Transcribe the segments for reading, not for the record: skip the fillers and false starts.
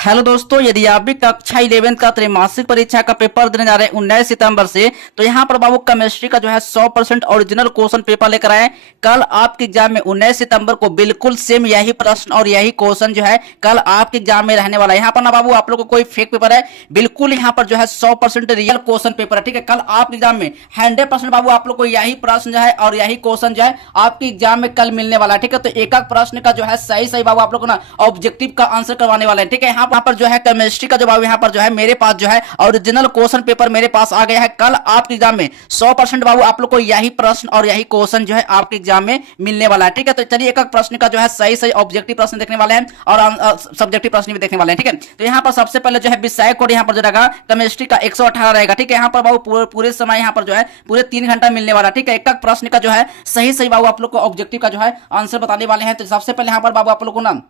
Hello दोस्तों, यदि आप भी कक्षा 11 का त्रैमासिक परीक्षा का पेपर देने जा रहे हैं 19 सितंबर से, तो यहाँ पर बाबू केमिस्ट्री का जो है 100% ओरिजिनल क्वेश्चन पेपर लेकर आए। कल आपके एग्जाम में 19 सितंबर को बिल्कुल सेम यही प्रश्न और यही क्वेश्चन जो है कल आपके एग्जाम में रहने वाला है। यहाँ पर ना बाबू आप लोग को कोई फेक पेपर है, बिल्कुल यहाँ पर जो है 100% रियल क्वेश्चन पेपर है। ठीक है, कल आपके एग्जाम में 100% बाबू आप लोग को यही प्रश्न जो है और यही क्वेश्चन जो है आपके एग्जाम में कल मिलने वाला है। ठीक है, तो एक एक प्रश्न का जो है सही सही बाबू आप लोग को ना ऑब्जेक्टिव का आंसर करवाने वाले हैं। ठीक है, यहाँ पर जो है केमिस्ट्री का जवाब यहाँ पर जो है मेरे पास जो है ओरिजिनल क्वेश्चन पेपर मेरे पास आ गया है। कल आपके एग्जाम में 100% बाबू आप लोग को यही प्रश्न और यही क्वेश्चन जो है आपके एग्जाम में मिलने वाला है। ठीक है, तो चलिए एक एक प्रश्न का जो है सही सही ऑब्जेक्टिव प्रश्न देखने वाले हैं और सब्जेक्टिव प्रश्न भी देखने वाले हैं। ठीक है, तो यहाँ पर सबसे पहले जो है विषय कोड यहाँ पर जो रहेगा केमिस्ट्री का 118 रहेगा। ठीक है, यहाँ पर बाबू पूरे समय यहाँ पर जो है पूरे 3 घंटा मिलने वाला है। ठीक है, एक एक प्रश्न का जो है सही सही बाबू आप लोग को ऑब्जेक्टिव का जो है आंसर बताने वाले हैं। तो सबसे पहले यहाँ पर बाबू आप लोग को ना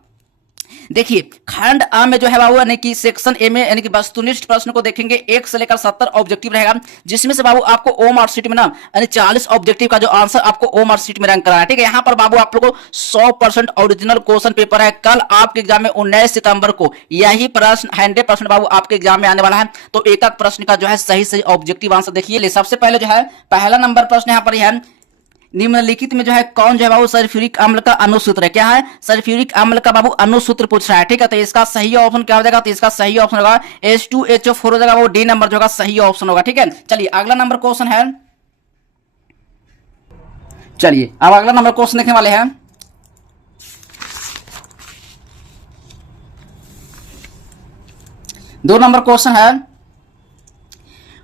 देखिए खंड आ में जो है बाबू यानी कि सेक्शन ए में यानी कि वस्तुनिष्ठ प्रश्न को देखेंगे 1 से लेकर 70 ऑब्जेक्टिव रहेगा, जिसमें से बाबू आपको ओ मार्क शीट में ना यानी 40 ऑब्जेक्टिव का जो आंसर आपको ओ मार्क शीट में रैंक कराना है। ठीक है, यहाँ पर बाबू आप लोग को 100% ओरिजिनल क्वेश्चन पेपर है। कल आपके एग्जाम में 19 सितंबर को यही प्रश्न 100% बाबू आपके एग्जाम में आने वाला है। तो एक एक प्रश्न का जो है सही सही ऑब्जेक्टिव आंसर देखिए। सबसे पहले जो है पहला नंबर प्रश्न यहाँ पर है, निम्नलिखित में जो है कौन जो है बाबू सल्फ्यूरिक अम्ल का अनुसूत्र है। क्या है? सल्फ्यूरिक अम्ल का बाबू अनुसूत्र पूछ रहा है। ठीक है, तो इसका सही ऑप्शन क्या हो जाएगा? तो इसका सही ऑप्शन होगा H2HO4 हो जाएगा, वो डी नंबर जो होगा सही ऑप्शन होगा। ठीक है, चलिए अगला नंबर क्वेश्चन है, चलिए अब अगला नंबर क्वेश्चन देखने वाले हैं। 2 नंबर क्वेश्चन है,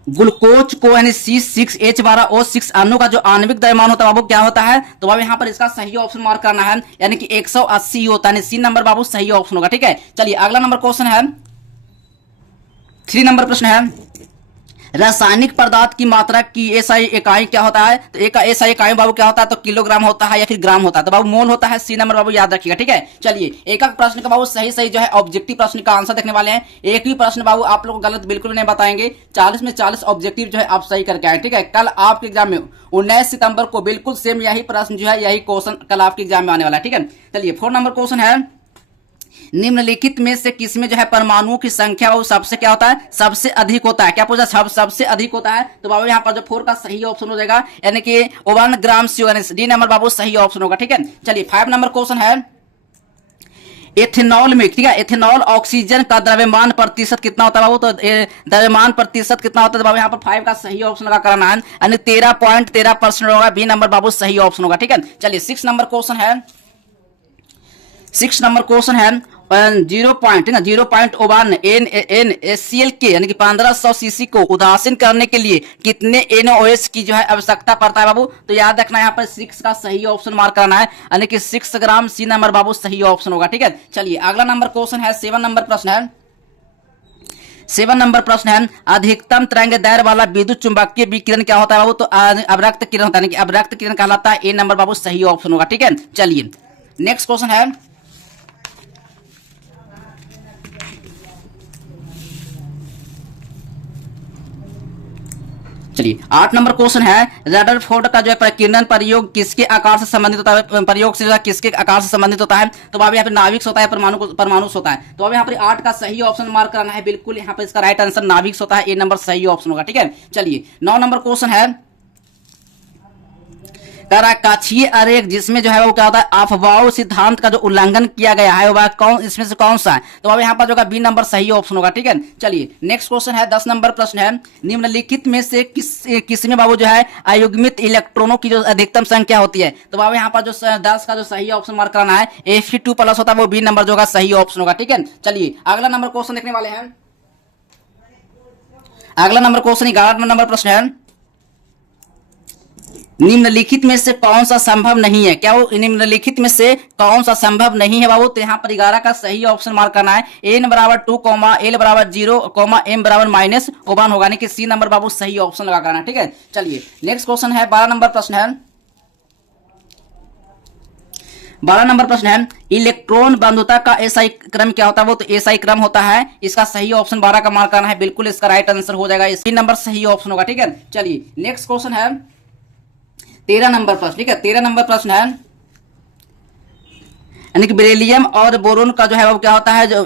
ग्लूकोज को यानी C6H12O6 अणु का जो आणविक द्रव्यमान होता है बाबू क्या होता है? तो बाबू यहाँ पर इसका सही ऑप्शन मार्क करना है, यानी कि 180 होता है। सी नंबर बाबू सही ऑप्शन होगा। ठीक है, चलिए अगला नंबर क्वेश्चन है, 3 नंबर प्रश्न है, रासायनिक पदार्थ की मात्रा की एसआई इकाई क्या होता है? तो एक एसआई इकाई बाबू क्या होता है? तो किलोग्राम होता है या फिर ग्राम होता है? तो बाबू मोल होता है। सी नंबर बाबू याद रखिएगा। ठीक है, चलिए एक एक प्रश्न का बाबू सही सही जो है ऑब्जेक्टिव प्रश्न का आंसर देखने वाले हैं। एक भी प्रश्न बाबू आप लोग गलत बिल्कुल नहीं बताएंगे। 40 में 40 ऑब्जेक्टिव जो है आप सही करके आए। ठीक है, कल आपके एग्जाम में 19 सितंबर को बिल्कुल सेम यही प्रश्न जो है यही क्वेश्चन कल आपके एग्जाम में आने वाला है। ठीक है, चलिए 4 नंबर क्वेश्चन है, निम्नलिखित में से किसमें जो है परमाणुओं की संख्या वो सबसे क्या होता है? सबसे अधिक होता है। क्या पूछा? सबसे अधिक होता है। तो बाबू यहाँ पर जो 4 का सही ऑप्शन हो जाएगा, यानी कि 1 ग्राम सी डी नंबर बाबू सही ऑप्शन होगा। ठीक है, चलिए 5 नंबर क्वेश्चन है, एथेनॉल में, ठीक है, एथेनॉल ऑक्सीजन का द्रव्यमान प्रतिशत कितना होता है बाबू? तो द्रव्यमान प्रतिशत कितना होता है? तो बाबू यहाँ पर 5 का सही ऑप्शन लगा कराना है, यानी 13.13% होगा। बी नंबर बाबू सही ऑप्शन होगा। ठीक है, चलिए 6 नंबर क्वेश्चन है, 6 नंबर क्वेश्चन है, 0.1 NaCl के यानी कि 1500 सीसी को उदासीन करने के लिए कितने NaOH की जो है आवश्यकता पड़ता है बाबू? तो याद रखना यहाँ पर 6 का सही ऑप्शन मार्क करना है, यानी कि 6 ग्राम। सी नंबर बाबू सही ऑप्शन होगा। ठीक है, चलिए अगला नंबर क्वेश्चन है, 7 नंबर प्रश्न है, 7 नंबर प्रश्न है, अधिकतम तरंग दैर्घ्य वाला विद्युत चुंबकीय विकिरण क्या होता है बाबू? तो अवरक्त किरण होता है, यानी कि अवरक्त किरण कहलाता है। ए नंबर बाबू सही ऑप्शन होगा। ठीक है, चलिए नेक्स्ट क्वेश्चन है, चलिए 8 नंबर क्वेश्चन है, रदरफोर्ड का जो है प्रकीर्णन प्रयोग किसके आकार से संबंधित होता है? प्रयोग से किसके आकार से संबंधित होता है? तो बाबू यहाँ पे नाभिक होता है, परमाणु होता है। तो अब यहाँ पर 8 का सही ऑप्शन मार्क करना है, बिल्कुल यहाँ पर इसका राइट आंसर नाभिक होता है। ए नंबर सही ऑप्शन होगा। ठीक है, चलिए 9 नंबर क्वेश्चन है, कक्षीय आरेख जिसमें जो है वो क्या होता है? अफवाह सिद्धांत का जो उल्लंघन किया गया है वह कौन, इसमें से कौन सा है? तो अब यहाँ पर जो है बी नंबर सही ऑप्शन होगा। ठीक है, चलिए नेक्स्ट क्वेश्चन है, 10 नंबर प्रश्न है, निम्नलिखित में से किसमें बाबू जो है अयुग्मित इलेक्ट्रॉनों की जो अधिकतम संख्या होती है? तो बाबू यहाँ पर जो 10 का जो सही ऑप्शन मार्क करना है, Fe2+ होता है, वो बी नंबर जो होगा सही ऑप्शन होगा। ठीक है, चलिए अगला नंबर क्वेश्चन देखने वाले हैं। अगला नंबर क्वेश्चन 11 नंबर प्रश्न है, निम्नलिखित में से कौन सा संभव नहीं है? क्या वो निम्नलिखित में से कौन सा संभव नहीं है बाबू? तो यहाँ पर 11 का सही ऑप्शन मार्क करना है, n बराबर 2, l बराबर 0, m बराबर -1 होगा, यानी कि सी नंबर बाबू सही ऑप्शन लगा करना है। ठीक है, चलिए नेक्स्ट क्वेश्चन है, 12 नंबर प्रश्न है, 12 नंबर प्रश्न है, इलेक्ट्रॉन बंधुता का एसआई क्रम क्या होता है? वो तो एसआई क्रम होता है। इसका सही ऑप्शन 12 का मार्क करना है, बिल्कुल इसका राइट आंसर हो जाएगा, सी नंबर सही ऑप्शन होगा। ठीक है, चलिए नेक्स्ट क्वेश्चन है, 13 नंबर प्रश्न। ठीक है, 13 नंबर प्रश्न है, यानी कि बेरिलियम और बोरोन का जो है वो क्या होता है, जो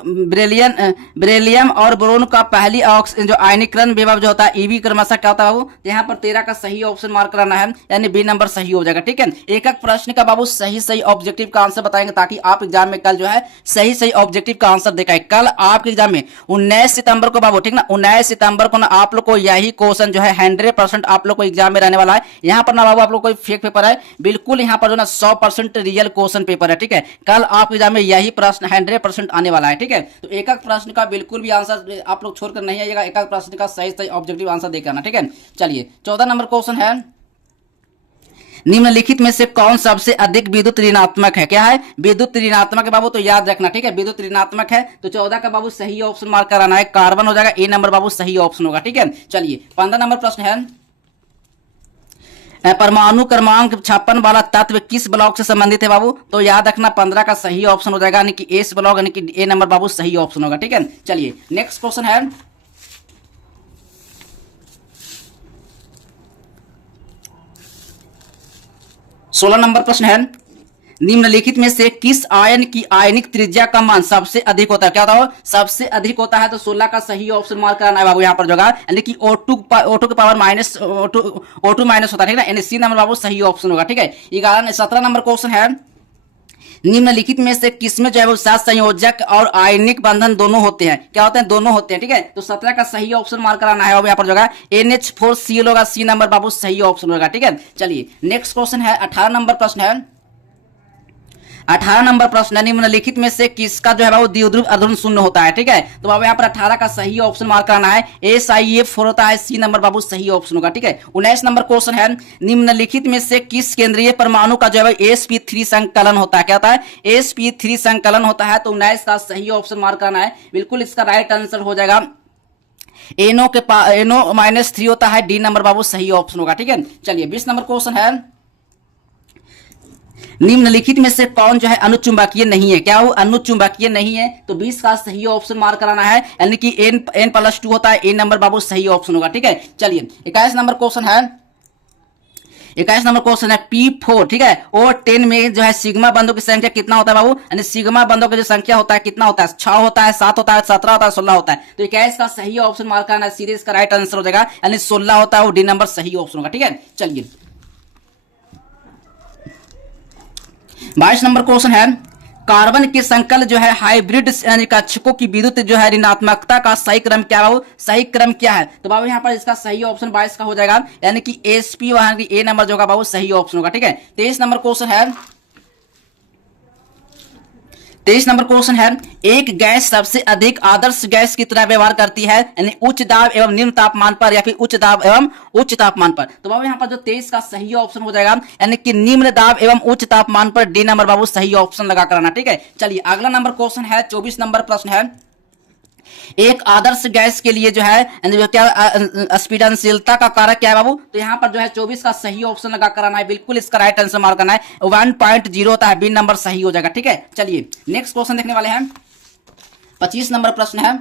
बेरिलियम और बोरोन का पहली जो आयनीकरण विभव जो होता है ईवी क्रमशः क्या होता है बाबू, यहाँ पर 13 का सही ऑप्शन मार्क कराना है, यानी बी नंबर सही हो जाएगा। ठीक है, एक एक प्रश्न का बाबू सही ऑब्जेक्टिव का आंसर बताएंगे ताकि आप एग्जाम में कल जो है सही ऑब्जेक्टिव का आंसर देखाए। कल आपके एग्जाम में 19 सितंबर को बाबू, ठीक ना, 19 सितंबर को ना आप लोग को यही क्वेश्चन जो है 100% आप लोग को एग्जाम में रहने वाला है। यहाँ पर ना बाबू आप लोग कोई फेक पेपर है, बिल्कुल यहाँ पर जो ना 100% रियल क्वेश्चन पेपर है। ठीक है, कल आप एग्जाम में यही प्रश्न 100% आने वाला है। ठीक है, तो एक एक प्रश्न का बिल्कुल भी आंसर आप लोग छोड़कर नहीं आइएगा, एक एक प्रश्न का सही ऑब्जेक्टिव आंसर देकर आना। ठीक है, चलिए 14 नंबर क्वेश्चन है, निम्नलिखित में से कौन सबसे अधिक विद्युत ऋणात्मक है? क्या है? विद्युत ऋणात्मक है बाबू, तो याद रखना। ठीक है, विद्युत ऋणात्मक है तो 14 का बाबू सही ऑप्शन मार्क कराना है, कार्बन हो जाएगा, ए नंबर बाबू सही ऑप्शन होगा। ठीक है, चलिए 15 नंबर प्रश्न है, परमाणु क्रमांक 56 वाला तत्व किस ब्लॉक से संबंधित है बाबू? तो याद रखना 15 का सही ऑप्शन हो जाएगा, यानी कि एस ब्लॉक, यानी कि ए नंबर बाबू सही ऑप्शन होगा। ठीक है, चलिए नेक्स्ट क्वेश्चन है, सोलह नंबर प्रश्न है, निम्नलिखित में से किस आयन की आयनिक त्रिज्या का मान सबसे अधिक होता है? क्या होता है? सबसे अधिक होता है, तो 16 का सही ऑप्शन मार्क कराना है बाबू यहाँ पर जो है, यानी कि O2 के पावर माइनस O2 माइनस होता है। ठीक है, यानी सी नंबर बाबू सही ऑप्शन होगा। ठीक है, 17 नंबर क्वेश्चन है, निम्नलिखित में से किसमें जो है वो सात संयोजक और आयनिक बंधन दोनों होते हैं? क्या होते हैं? दोनों होते हैं। ठीक है, तो 17 का सही ऑप्शन मार्क कराना है बाबू यहाँ पर जो है NH4Cl होगा, सी नंबर बाबू सही ऑप्शन होगा। ठीक है, चलिए नेक्स्ट क्वेश्चन है, 18 नंबर प्रश्न है, 18 नंबर प्रश्न, निम्नलिखित में से किसका जो है वो द्विध्रुव अर्धध्रुव शून्य होता है? ठीक है, तो बाबू यहाँ पर 18 का सही ऑप्शन मार्क करना है, SiF4 होता है, सी नंबर बाबू सही ऑप्शन होगा। ठीक है, 19 नंबर क्वेश्चन है, निम्नलिखित में से किस केंद्रीय परमाणु का जो है sp3 संकलन होता है? क्या होता है? sp3 संकलन होता है, तो 19 का सही ऑप्शन मार्क करना है, बिल्कुल इसका राइट आंसर हो जाएगा NO-3 होता है, डी नंबर बाबू सही ऑप्शन होगा। ठीक है, चलिए 20 नंबर क्वेश्चन है, निम्नलिखित में से कौन जो है अनुचुंबकीय नहीं है? क्या वो अनुचुंबकीय नहीं है? तो 20 का सही ऑप्शन मार्क कराना है, यानी कि N+2 होता है, ए नंबर बाबू सही ऑप्शन होगा। ठीक है, चलिए 21 नंबर क्वेश्चन है, 21 नंबर क्वेश्चन है P4। ठीक है, और 10 में जो है सिग्मा बंधों की संख्या कितना होता है बाबू? यानी सिग्मा बंधों की जो संख्या होता है कितना होता है? 6 होता है, 7 होता है, 17 होता है, 16 होता है। तो 21 का सही ऑप्शन मार्क करना है, सीधे इसका राइट आंसर हो जाएगा, यानी 16 होता है, वो डी नंबर सही ऑप्शन होगा। ठीक है, चलिए 22 नंबर क्वेश्चन है, कार्बन के संकल जो है हाइब्रिड यानी कक्षकों की विद्युत जो है ऋणात्मकता का सही क्रम क्या है? सही क्रम क्या है? तो बाबू यहाँ पर इसका सही ऑप्शन 22 का हो जाएगा, यानी कि SP वहां की ए नंबर जो होगा बाबू सही ऑप्शन होगा। ठीक है, 23 नंबर क्वेश्चन है, 23 नंबर क्वेश्चन है, एक गैस सबसे अधिक आदर्श गैस की तरह व्यवहार करती है, यानी उच्च दाब एवं निम्न तापमान पर, या फिर उच्च दाब एवं उच्च तापमान पर। तो बाबू यहाँ पर जो 23 का सही ऑप्शन हो जाएगा, यानी कि निम्न दाब एवं उच्च तापमान पर, डी नंबर बाबू सही ऑप्शन लगा कराना। ठीक है, चलिए अगला नंबर क्वेश्चन है, 24 नंबर प्रश्न है, एक आदर्श गैस के लिए जो है क्या स्फीडनशीलता का कारक क्या है बाबू? तो यहाँ पर जो है 24 का सही ऑप्शन लगा कराना है, बिल्कुल इसका राइट आंसर मार्क करना है, 1.0 होता है, बी नंबर सही हो जाएगा। ठीक है, चलिए नेक्स्ट क्वेश्चन देखने वाले हैं, 25 नंबर प्रश्न है,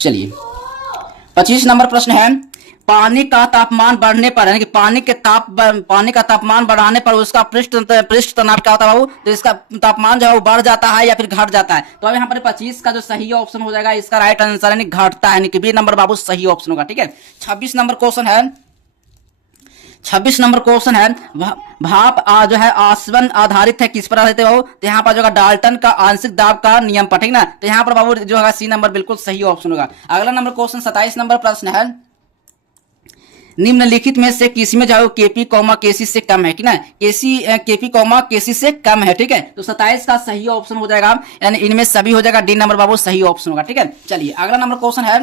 चलिए 25 नंबर प्रश्न है, पानी का तापमान बढ़ने पर, यानी कि पानी का तापमान बढ़ाने पर उसका पृष्ठ तनाव क्या होता है बाबू? तो इसका तापमान जो है वो बढ़ जाता है या फिर घट जाता है? तो अब यहाँ पर 25 का जो सही ऑप्शन हो जाएगा, इसका राइट आंसर यानी घटता है, यानी कि बी नंबर बाबू सही ऑप्शन होगा। ठीक है, 26 नंबर क्वेश्चन है, 26 नंबर क्वेश्चन है, भाप जो है आसवन आधारित है, किस पर आधारित है बाबू? तो यहाँ पर जो है डाल्टन का आंशिक दाब का नियम पर। ठीक ना, तो यहाँ पर बाबू जो है सी नंबर बिल्कुल सही ऑप्शन होगा। अगला नंबर क्वेश्चन 27 नंबर प्रश्न है, निम्नलिखित में से किसमें जो है Kp, Kc से कम है? कि ना Kp, Kc से कम है। ठीक है, तो 27 का सही ऑप्शन हो जाएगा, यानी इनमें सभी हो जाएगा, डी नंबर बाबू सही ऑप्शन होगा। ठीक है, चलिए अगला नंबर क्वेश्चन है,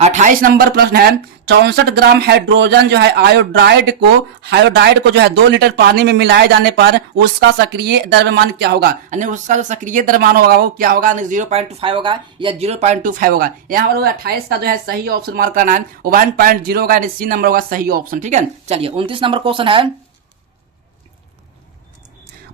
28 नंबर प्रश्न है, 64 ग्राम हाइड्रोजन जो है हाइड्राइड को जो है 2 लीटर पानी में मिलाए जाने पर उसका सक्रिय द्रव्यमान क्या होगा? यानी उसका जो सक्रिय द्रव्यमान होगा वो क्या होगा? 0.5 होगा या 0.25 होगा? यहाँ पर 28 का जो है सही ऑप्शन मार्क करना है, 1.0 होगा, यानी सी नंबर होगा सही ऑप्शन। ठीक है, चलिए 29 नंबर क्वेश्चन है,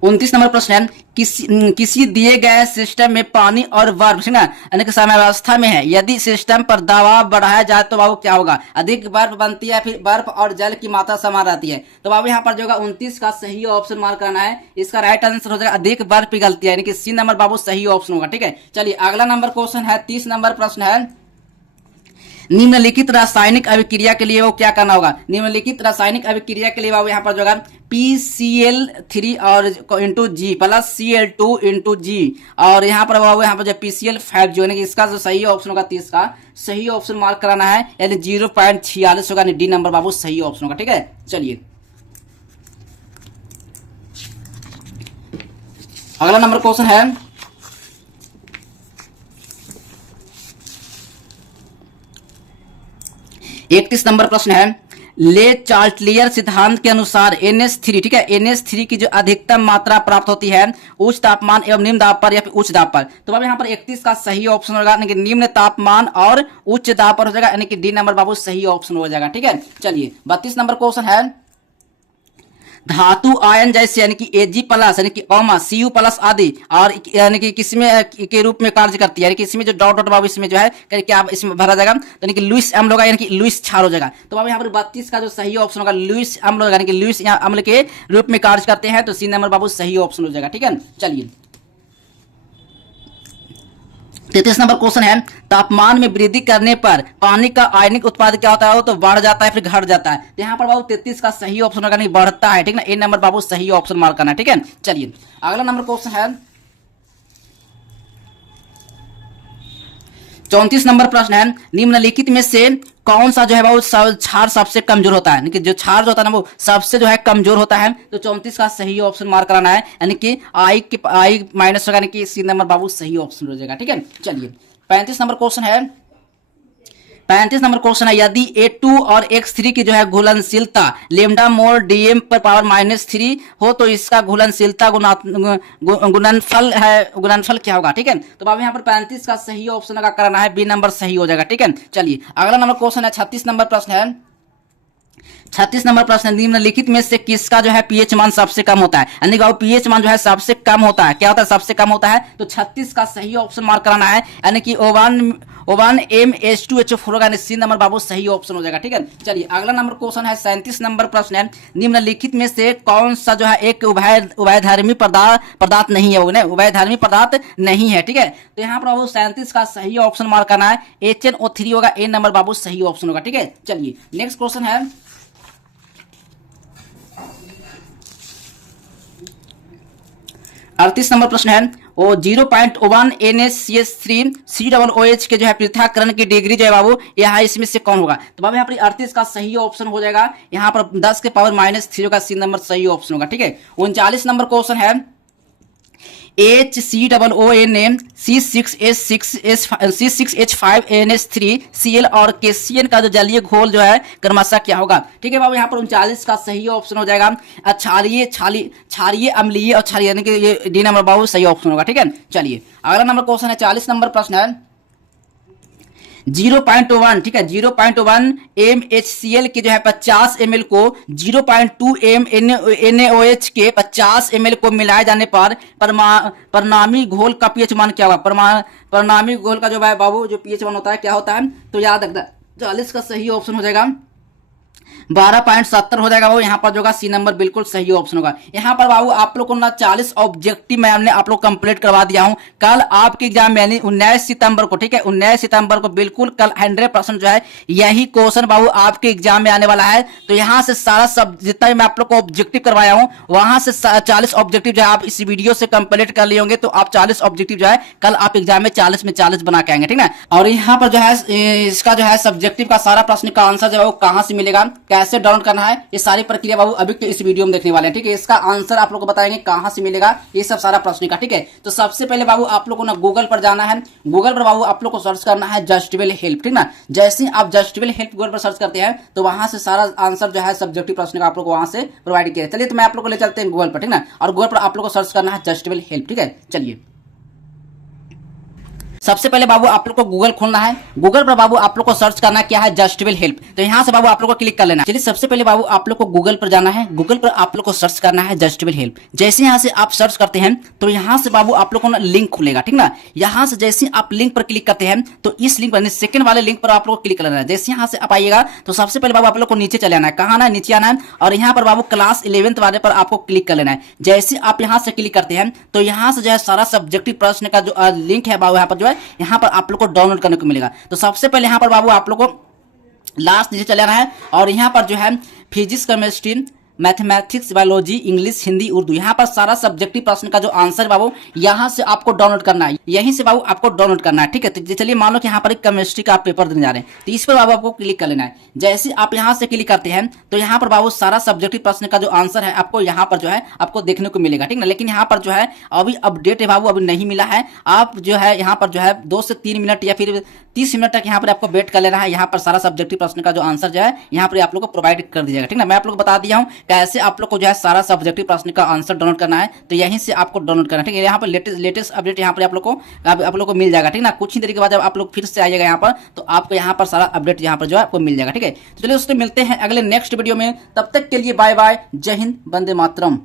29 नंबर प्रश्न है, किसी दिए गए सिस्टम में पानी और बर्फ, ठीक ना, यानी कि साम्यावस्था में है, यदि सिस्टम पर दबाव बढ़ाया जाए तो बाबू क्या होगा, अधिक बर्फ बनती है, फिर बर्फ और जल की मात्रा समान रहती है। तो बाबू यहाँ पर जो होगा 29 का सही ऑप्शन मार्क करना है। इसका राइट आंसर हो जाएगा अधिक बर्फ पिघलती है, यानी कि सी नंबर बाबू सही ऑप्शन होगा। ठीक है, चलिए अगला नंबर क्वेश्चन है 30 नंबर प्रश्न है, निम्नलिखित रासायनिक अभिक्रिया के लिए वो क्या करना होगा। निम्नलिखित रासायनिक अभिक्रिया के लिए बाबू यहाँ पर जो है PCl3 और इंटू जी प्लस Cl2 इंटू जी, और यहाँ पर बाबू यहाँ पर जो PCl5 जो है इसका जो सही ऑप्शन होगा 30 का सही ऑप्शन मार्क कराना है, यानी 0.46 होगा, डी नंबर बाबू सही ऑप्शन होगा। ठीक है, चलिए अगला नंबर क्वेश्चन है 31 नंबर प्रश्न है, ले चार्टलियर सिद्धांत के अनुसार NH3, ठीक है, NH3 की जो अधिकतम मात्रा प्राप्त होती है उच्च तापमान एवं निम्न दाब पर या फिर उच्च दाब पर। तो बाबू यहाँ पर 31 का सही ऑप्शन होगा, यानी कि निम्न तापमान और उच्च दाब पर हो जाएगा, यानी कि डी नंबर बाबू सही ऑप्शन हो जाएगा। ठीक है, चलिए 32 नंबर क्वेश्चन है, धातु आयन जैसे यानी कि Ag प्लस यानी कि ओमा Cu प्लस आदि और यानी कि किसमें के रूप में कार्य करती है, यानी कि इसमें जो डॉट डॉट बाबू इसमें जो है क्या इसमें भरा जाएगा, तो यानी कि लुईस अम्ल होगा, यानी कि लुईस क्षार हो जाएगा। तो बाबू यहाँ पर 32 का जो सही ऑप्शन होगा लुईस अम्ल होगा, यानी कि लुईस अम्ल के रूप में कार्य करते हैं, तो सी नंबर बाबू सही ऑप्शन हो जाएगा। ठीक है, चलिए 33 नंबर क्वेश्चन है, तापमान में वृद्धि करने पर पानी का आयनिक उत्पाद क्या होता है, तो बढ़ जाता है फिर घट जाता है। तो यहाँ पर बाबू 33 का सही ऑप्शन होगा, नहीं बढ़ता है। ठीक ना, ए नंबर बाबू सही ऑप्शन मार्क करना है। ठीक है, चलिए अगला नंबर क्वेश्चन है 34 नंबर प्रश्न है, निम्नलिखित में से कौन सा जो है वो क्षार सबसे कमजोर होता है, यानी कि जो क्षार जो होता है ना वो सबसे जो है कमजोर होता है। तो 34 का सही ऑप्शन मार्क कराना है, यानी कि I माइनस होगा, यानी कि सी नंबर बाबू सही ऑप्शन हो जाएगा। ठीक है, चलिए 35 नंबर क्वेश्चन है, 35 नंबर क्वेश्चन है, यदि A2 और X3 की जो है घुलनशीलता लेमडा मोल DM पर पावर -3 हो तो इसका घुलनशीलता गुणनफल है, गुणनफल क्या होगा। ठीक है, तो बाबू यहाँ पर 35 का सही ऑप्शन का करना है, बी नंबर सही हो जाएगा। ठीक है, चलिए अगला नंबर क्वेश्चन है 36 नंबर प्रश्न है, 36 नंबर प्रश्न, निम्नलिखित में से किसका जो है पीएच मान सबसे कम होता है, यानी कि पीएच मान जो है सबसे कम होता है, क्या होता है सबसे कम होता है। तो 36 का सही ऑप्शन मार्क कराना है, यानी कि O1 MH2HO4 होगा, सी नंबर बाबू सही ऑप्शन हो जाएगा। ठीक है, चलिए अगला नंबर क्वेश्चन है 37 नंबर प्रश्न है, निम्नलिखित में से कौन सा जो है एक उभयधर्मी पदार्थ नहीं है, वो उभयधर्मी पदार्थ नहीं है। ठीक है, तो यहाँ पर बाबू 37 का सही ऑप्शन मार्क करना है, HNO3 होगा, ए नंबर बाबू सही ऑप्शन होगा। ठीक है, चलिए नेक्स्ट क्वेश्चन है 38 नंबर प्रश्न है, वो 0.1 NaCH3 COOH के जो है पृथक्करण की डिग्री जो है बाबू यहाँ इसमें से कौन होगा। तो बाबू यहाँ पर 38 का सही ऑप्शन हो जाएगा, यहाँ पर 10 के पावर -3 का सी नंबर सही ऑप्शन होगा। ठीक है, 39 नंबर क्वेश्चन है, HCOON C6H5NH3Cl और KCN का जो जलीय घोल जो है क्रमशः क्या होगा। ठीक है बाबू, यहाँ पर 39 का सही ऑप्शन हो जाएगा क्षारीय, क्षारीय, अम्लीय और क्षारीय, यानी कि ये डी नंबर बाबू सही ऑप्शन होगा। ठीक है, चलिए अगला नंबर क्वेश्चन है 40 नंबर प्रश्न है, 0.1, ठीक है, 0.1 MHCl की जो है 50 ml को 0.2 NaOH के 50 ml को मिलाए जाने पर परिणामी घोल का पीएच मान क्या होगा। परिणामी घोल का जो है बाबू जो पीएच मान होता है क्या होता है, तो याद रखना 40 का सही ऑप्शन हो जाएगा 12.70 हो जाएगा। वो यहाँ पर जो सी नंबर बिल्कुल सही ऑप्शन होगा। यहाँ पर बाबू आप लोग को ना 40 ऑब्जेक्टिव मैं हमने आप लोग कंप्लीट करवा दिया हूँ। कल आपके एग्जाम में यानी 19 सितंबर को, ठीक है, 19 सितंबर को बिल्कुल कल 100% जो है यही क्वेश्चन बाबू आपके एग्जाम में आने वाला है। तो यहाँ से सारा सब जितना भी मैं आप लोग को ऑब्जेक्टिव करवाया हूँ वहां से 40 ऑब्जेक्टिव जो है आप इस वीडियो से कंप्लीट कर लिए होंगे। तो आप 40 ऑब्जेक्टिव जो है कल आप एग्जाम में 40 में 40 बना के आएंगे, ठीक है। और यहाँ पर जो है इसका जो है सब्जेक्टिव का सारा प्रश्न का आंसर जो है वो कहाँ से मिलेगा, कैसे डाउनलोड करना है, ये सारी प्रक्रिया बाबू अभी तो इस वीडियो में देखने वाले हैं, ठीक है। इसका आंसर आप लोग को बताएंगे कहां से मिलेगा, ये सब सारा प्रश्न का, ठीक है। तो सबसे पहले बाबू आप लोग को ना गूगल पर जाना है, गूगल पर बाबू आप लोग को सर्च करना है जस्टिबल हेल्प, ठीक ना। जैसे ही आप जस्टिबल हेल्प गूगल पर सर्च करते हैं तो वहां से सारा आंसर जो है सब्जेक्टिव प्रश्न का आप लोग को वहां से प्रोवाइड किया है। चलिए तो मैं आप लोग को ले चलते हैं गूगल पर, ठीक ना, और गूगल पर आप लोग को सर्च करना है जस्टिबल हेल्प, ठीक है। चलिए सबसे पहले बाबू आप लोग को गूगल खोलना है। गूगल पर बाबू आप लोग को सर्च करना क्या है, जस्ट विल हेल्प। तो यहाँ से बाबू आप लोग को क्लिक कर लेना है। चलिए सबसे पहले बाबू आप लोग को गूगल पर जाना है। गूगल पर आप लोग को सर्च करना है जस्ट विल हेल्प। जैसे यहाँ से आप सर्च करते हैं तो यहाँ से बाबू आप लोग को ना लिंक खुलेगा, ठीक ना। यहाँ से जैसे आप लिंक पर क्लिक करते हैं तो इस लिंक पर सेकंड वाले लिंक पर आप लोग को क्लिक करना है। जैसे यहाँ से आप आइएगा तो सबसे पहले बाबू आप लोग को नीचे चले आना है। कहाँ आना है, नीचे आना है और यहाँ पर बाबू क्लास 11th वाले पर आपको क्लिक कर लेना है। जैसे आप यहाँ से क्लिक करते हैं तो यहाँ से जो है सारा सब्जेक्टिव प्रश्न का जो लिंक है बाबू यहाँ पर जो है यहाँ पर आप लोग को डाउनलोड करने को मिलेगा। तो सबसे पहले यहाँ पर बाबू आप लोग को लास्ट नीचे चले आना है और यहाँ पर जो है physics, chemistry, mathematics, biology, English, Hindi, Urdu, यहाँ पर सारा सब्जेक्टिव प्रश्न का जो आंसर बाबू यहाँ से आपको डाउनलोड करना है। यहीं से बाबू आपको डाउनलोड करना है, ठीक है। तो चलिए मान लो कि यहाँ पर एक केमिस्ट्री का आप पेपर देने जा रहे हैं तो इस पर बाबू आपको क्लिक कर लेना है। जैसे आप यहाँ से क्लिक करते हैं तो यहाँ पर बाबू सारा सब्जेक्टिव प्रश्न का जो आंसर है आपको यहाँ पर जो है आपको देखने को मिलेगा, ठीक ना। लेकिन यहाँ पर जो है अभी अपडेट है बाबू, अभी नहीं मिला है। आप जो है यहाँ पर जो है 2 से 3 मिनट या फिर 30 मिनट तक यहाँ पर आपको वेट कर लेना है। यहाँ पर सारा सब्जेक्टिव प्रश्न का जो आंसर जो है यहाँ पर आप लोग को प्रोवाइड कर दिया जाएगा, ठीक ना। मैं आप लोग को बता दिया हूँ कैसे आप लोग को जो है सारा सब्जेक्टिव प्रश्न का आंसर डाउनलोड करना है। तो यहीं से आपको डाउनलोड करना है, ठीक है। यहाँ पर लेटेस्ट अपडेट यहाँ पर आप लोग को मिल जाएगा, ठीक ना। कुछ ही देर के बाद जब आप लोग फिर से आइएगा यहाँ पर तो आपको यहाँ पर सारा अपडेट यहाँ पर जो है आपको मिल जाएगा, ठीक है। तो चलिए दोस्तों मिलते हैं अगले नेक्स्ट वीडियो में, तब तक के लिए बाय बाय, जय हिंद, वंदे मातरम।